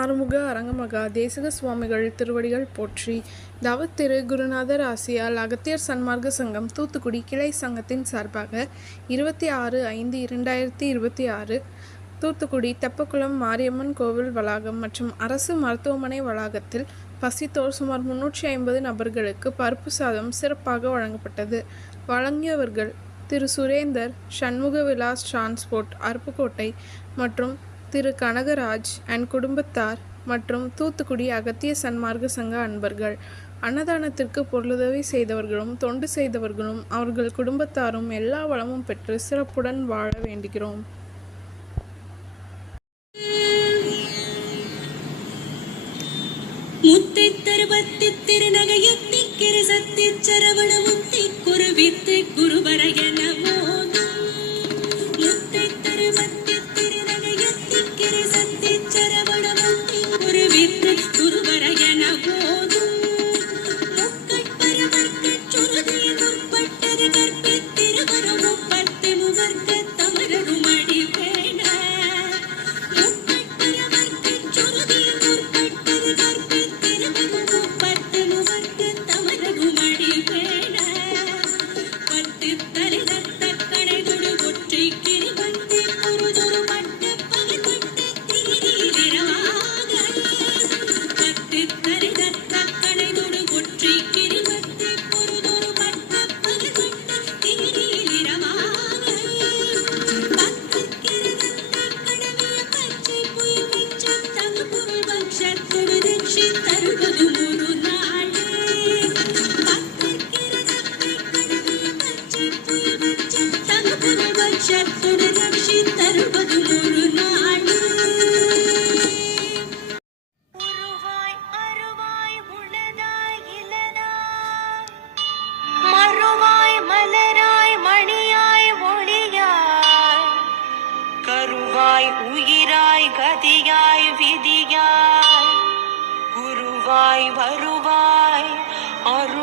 ஆறுமுக அரங்கமகா தேசிக சுவாமிகள் திருவடிகள் போற்றி. தவத் திரு குருநாதர் ஆசியால் அகத்தியர் சன்மார்க்க சங்கம் தூத்துக்குடி கிளை சங்கத்தின் சார்பாக 26/5/2026 தூத்துக்குடி தெப்பக்குளம் மாரியம்மன் கோவில் வளாகம் மற்றும் அரசு மருத்துவமனை வளாகத்தில் பசித்தோர் சுமார் 350 நபர்களுக்கு பருப்பு சாதம் சிறப்பாக வழங்கப்பட்டது. வழங்கியவர்கள் திரு சுரேந்தர், சண்முக விலாஸ் டிரான்ஸ்போர்ட் அருப்புக்கோட்டை மற்றும் திரு கனகராஜ் அண்ட் குடும்பத்தார் மற்றும் தூத்துக்குடி அகத்திய சன்மார்க்க சங்க அன்பர்கள். அன்னதானத்திற்கு பொருளுதவி செய்தவர்களும் தொண்டு செய்தவர்களும் அவர்கள் குடும்பத்தாரும் எல்லா வளமும் பெற்று சிறப்புடன் வாழ வேண்டுகிறோம். முத்தை தருபத்தி திருநகையத்தி கிரசத்தி சரவண முத்தி குருவித்து குருவரையன மோதும் முத்தை தருபத்தி திருநகையத்தி கிரசத்தி சரவண முத்தி குருவித்து குருவரையன மோதும் முக்கட்பரவர்க்க சுருதியில் முற்பட்டது கற்பித்திருவரும் முப்பத்தி முகர்க்க தமரரும் அடி வேண முக்கட்பரவர்க்க சுருதியில் முற்பட்டது கற்பித்திருவரும் முப்பத்தி முகர்க்க தமரரும் அடி வேண பத்து தரிதத்த கடைதொடு ஒற்றை கிரிவந்தி பொருதொரு பட்ட பகற்பட்ட தீரமாக பத்து தரிதத்த கடைதொடு ஒற்றை கிரிவந்தி பொருதொரு பட்ட பகற்பட்ட தீரமாக பத்து கிரதத்த கடவிய பச்சை புய் மிச்சம் தகு பொருள் பட்சத்தொடு ரட்சி தருவது முழு நாளே பத்து கிரதத்த கடவிய பச்சை புய் மிச்சம் தகு பொருள் பட்சத்தொடு ரட்சி தருவது முழு நாளே. உருவாய் அருவாய் உளதாய் இலனாய் மறுவாய் மலராய் மணியாய் ஒளியாய் கருவாய் உயிராய் கதியாய் விதியாய் குருவாய் வருவாய் அரு